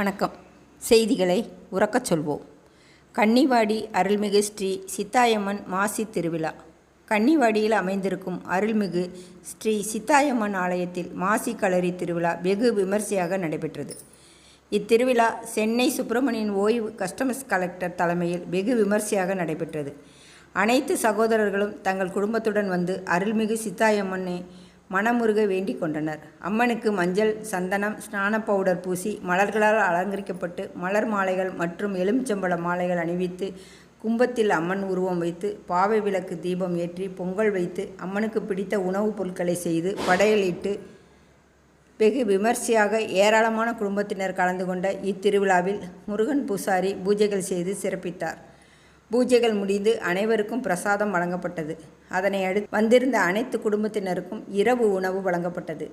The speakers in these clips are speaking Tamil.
வணக்கம். செய்திகளை உறக்கச் சொல்வோம். கன்னிவாடி அருள்மிகு ஸ்ரீ சித்தாயம்மன் மாசி திருவிழா. கன்னிவாடியில் அமைந்திருக்கும் அருள்மிகு ஸ்ரீ சித்தாயம்மன் ஆலயத்தில் மாசி களரி திருவிழா வெகு விமர்சையாக நடைபெற்றது. இத்திருவிழா சென்னை சுப்பிரமணியன் ஓய்வு கஸ்டம்ஸ் கலெக்டர் தலைமையில் வெகு விமர்சையாக நடைபெற்றது. அனைத்து சகோதரர்களும் தங்கள் குடும்பத்துடன் வந்து அருள்மிகு சித்தாயம்மனை மனமுருக வேண்டிக் கொண்டனர். அம்மனுக்கு மஞ்சள், சந்தனம், ஸ்நான பவுடர் பூசி மலர்களால் அலங்கரிக்கப்பட்டு மலர் மாலைகள் மற்றும் எலுமிச்சம்பழ மாலைகள் அணிவித்து கும்பத்தில் அம்மன் உருவம் வைத்து பாவை விளக்கு தீபம் ஏற்றி பொங்கல் வைத்து அம்மனுக்கு பிடித்த உணவுப் பொருட்களை செய்து படையலிட்டு வெகு விமர்சையாக ஏராளமான குடும்பத்தினர் கலந்து கொண்ட இத்திருவிழாவில் முருகன் பூசாரி பூஜைகள் செய்து சிறப்பித்தார். பூஜைகள் முடிந்து அனைவருக்கும் பிரசாதம் வழங்கப்பட்டது. அதனை அடுத்து வந்திருந்த அனைத்து குடும்பத்தினருக்கும் இரவு உணவு வழங்கப்பட்டது.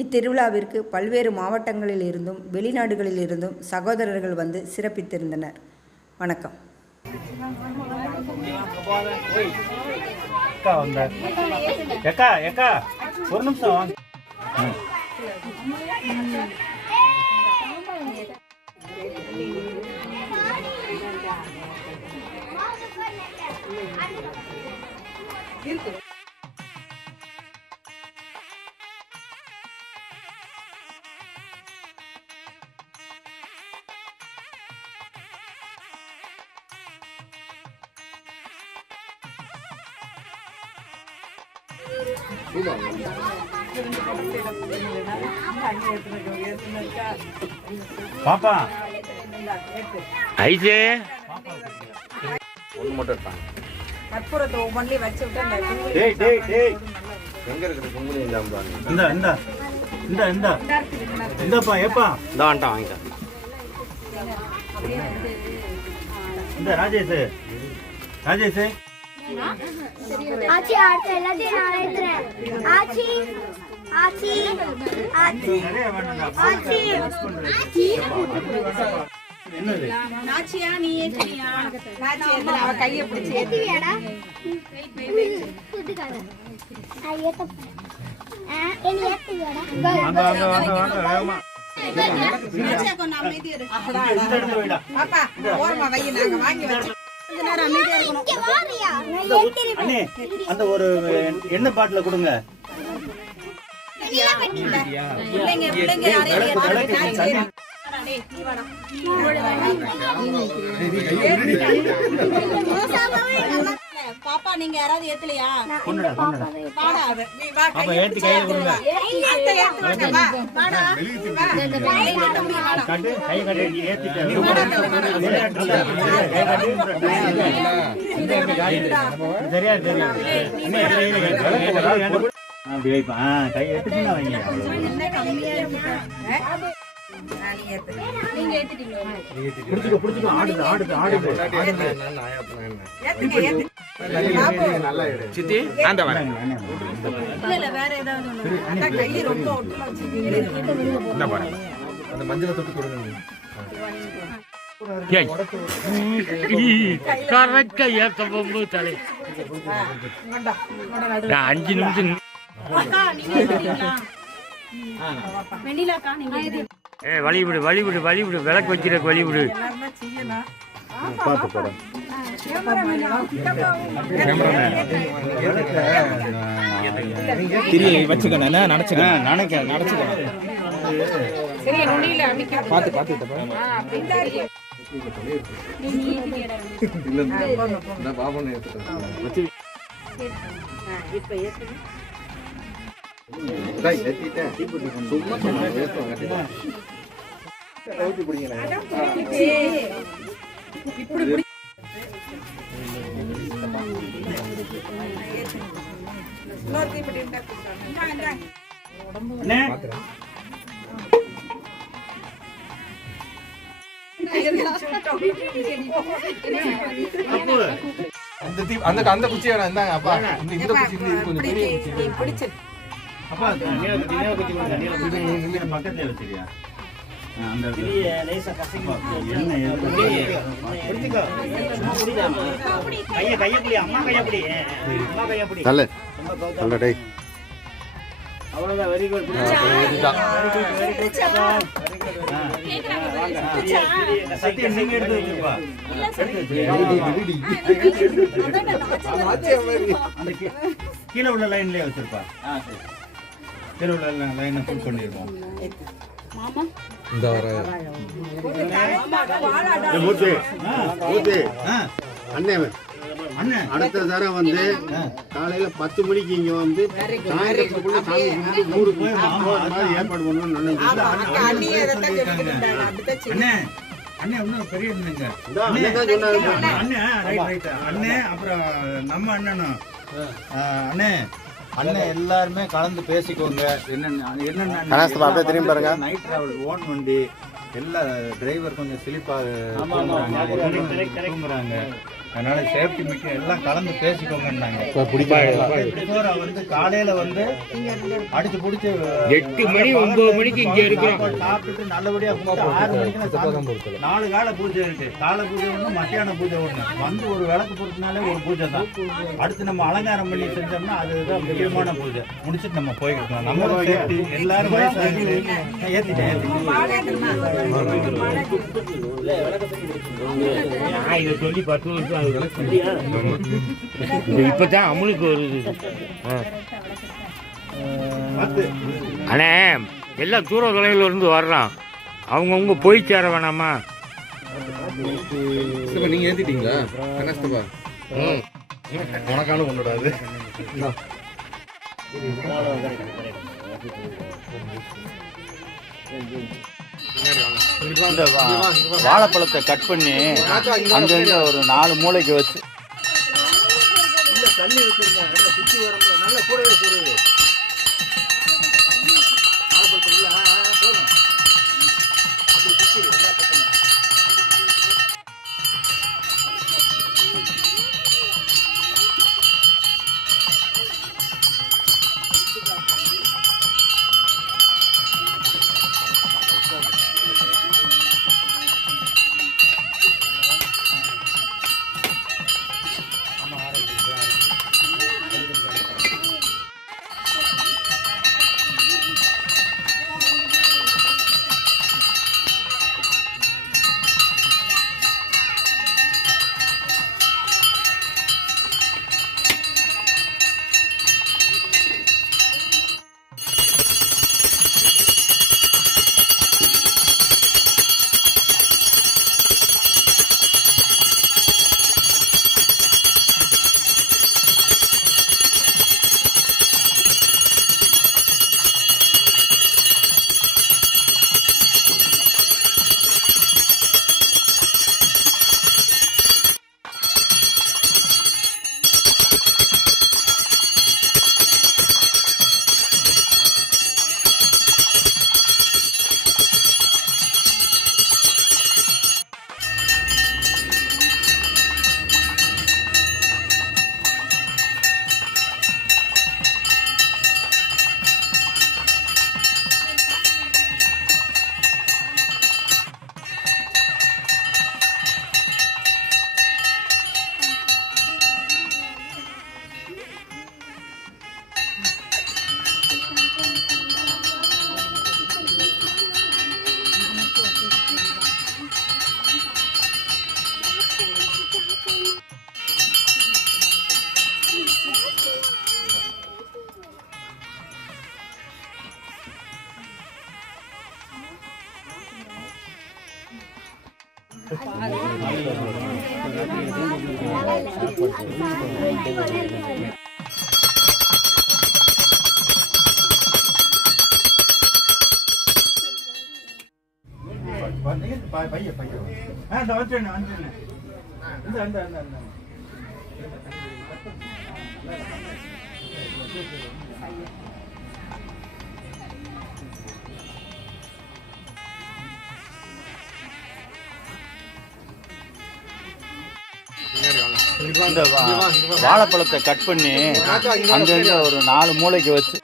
இத்திருவிழாவிற்கு பல்வேறு மாவட்டங்களில் இருந்தும் வெளிநாடுகளில் இருந்தும் சகோதரர்கள் வந்து சிறப்பித்திருந்தனர். வணக்கம். ஒரு நிமிஷம். பாப்பா ஐசே ஒன்று மட்டும் இருப்பாங்க. கற்பூரத்தை ஒவ்வொன்றிலே வச்சு விட்டு எங்க இருக்குது குங்குமம் இந்த இந்த இந்த இந்த இந்தப்பா ஏப்பா இந்த ஆண்டா வாங்கிட்டா இந்த ராஜேஷ் ராஜேஷ் ஆச்சி ஆச்சி எல்லாத்தையும் நான் ஏத்துறேன். ஆச்சி ஆச்சி ஆச்சி ஆச்சி என்னது நாச்சியா நீ ஏத்துறியா? நாச்சி ஏத்துற அவ கையை பிடிச்சு ஏத்துவியாடா? புதுகார ஐயத்த என்ன ஏத்துவியாடா? வாங்க வேகமா நாச்சியா கொண்டு அமைதியா இரு. பாப்பா ஓரமா வை, நாங்க வாங்கி வச்சு கொஞ்ச நேரம் அமைதியா இருக்கணும். இங்க வாரியா? அண்ணே அந்த ஒரு எண்ணெய் பாட்டில கொடுங்க. பிள்ளைங்க பிள்ளைங்க யாரையும் பாப்பா நீங்க யாராவது ஏத்தலையா? ஏத்தி கையில கொடுங்க. கை கட்டி ஏத்திட்டு சரியா தெரியும். அப்படி வைப்பா கை எடுத்துட்டு வைங்க. புடிச்சுக்கோ ஆடுது ஆடுது ஆடுது. சித்தி அந்த வேற ஏதாவது அந்த மஞ்சளை தொட்டு கொடுங்க. கரெக்டா ஏத்த போகும்போது தலை 5 நிமிஷம் வழிவிடு வழிவிடு வழிவிடு விளக்கு வச்சிருக்க வழிவிடு. வச்சுக்கணும் பார்த்து பார்த்து அந்த குச்சி வேணாம். இந்தாங்க அப்பா, இந்த குச்சி கொஞ்சம் பெரிய குச்சி. அப்பா பக்கத்துல வச்சிருக்கியா? அந்த லேசா கசங்கி கைய கையப்படி அம்மா கையப்படி அம்மா கையப்படி தல்ல தல்ல டேய் அவ்வளவுதான். Very good. Very good. சத்தியம் நீங்க எடுத்து வச்சிருப்பா. அந்த கீழே உள்ள லைன்லயே வச்சிருப்பா. கீழே உள்ள லைனை ஃபுல் பண்ணிடுவோம். அண்ணன் அடுத்த தடவை வந்து காலையில 10 மணிக்கு இங்க வந்து சாயந்தரத்துக்குள்ள சாமி கும்பிட்டு ஊருக்கு ஏற்பாடு பண்ணணும்னு நினைக்கிறேன். அண்ணன் அண்ணன் இன்னும் பெரிய அண்ணனுங்க. அண்ணன் அப்புறம் நம்ம அண்ணனும் அண்ணன் எல்லாருமே கலந்து பேசிக்கோங்க. என்னென்ன தெரியும் பாருங்க. நைட் டிராவல் ஓன் வண்டி எல்லா டிரைவர் கொஞ்சம் சிலிப்பாக தூங்குறாங்க. அதனால சேஃப்டி முக்கியம். எல்லாம் கலந்து பேசிக்கோங்கன்னாங்க. வந்து காலையில வந்து அடிச்சு பிடிச்சி 8 மணி 9 மணிக்கு இங்க இருக்கோம். சாப்பிட்டுட்டு நல்லபடியா 6 மணிக்கு 4 கால பூஜை இருக்கு. காலை பூஜை ஒண்ணு, மத்தியான பூஜை ஒண்ணு. வந்து ஒரு விளக்கு பொறுத்தினாலே ஒரு பூஜை தான். அடுத்து நம்ம அலங்காரம் பண்ணி செஞ்சோம்னா அதுதான் முக்கியமான பூஜை. முடிச்சுட்டு நம்ம போய்கிட்டோம். நம்ம சேஃப்டி எல்லாரும் ஏத்திட்டேன். இதை சொல்லி 10 வருஷம் இப்பதான் அமுலுக்கு வருது. அண்ணே எல்லாம் தூர தொலைவில் இருந்து வர்றான். அவங்கவுங்க போய் சேர வேணாமா? நீங்க ஏத்திட்டீங்களா? உனக்கான ஒண்ணுடாது. இந்த வாழைப்பழத்தை கட் பண்ணி அங்கங்க ஒரு 4 மூளைக்கு வச்சு தண்ணி வச்சிருங்க. சுத்தி வரும்போது நல்ல கூடவே கூடுது. வாழைப்பழத்தை கட் பண்ணி அங்கங்க ஒரு 4 மூளைக்கு வச்சு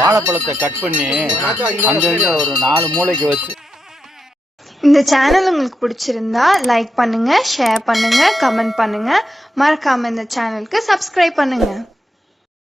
வாழைப்பழத்தை கட் பண்ணி அங்கங்க ஒரு 4 மூளைக்கு வச்சு. இந்த சேனல் உங்களுக்கு பிடிச்சிருந்தா லைக் பண்ணுங்க, ஷேர் பண்ணுங்க, கமெண்ட் பண்ணுங்க. மறக்காம இந்த சேனலுக்கு சப்ஸ்கிரைப் பண்ணுங்க.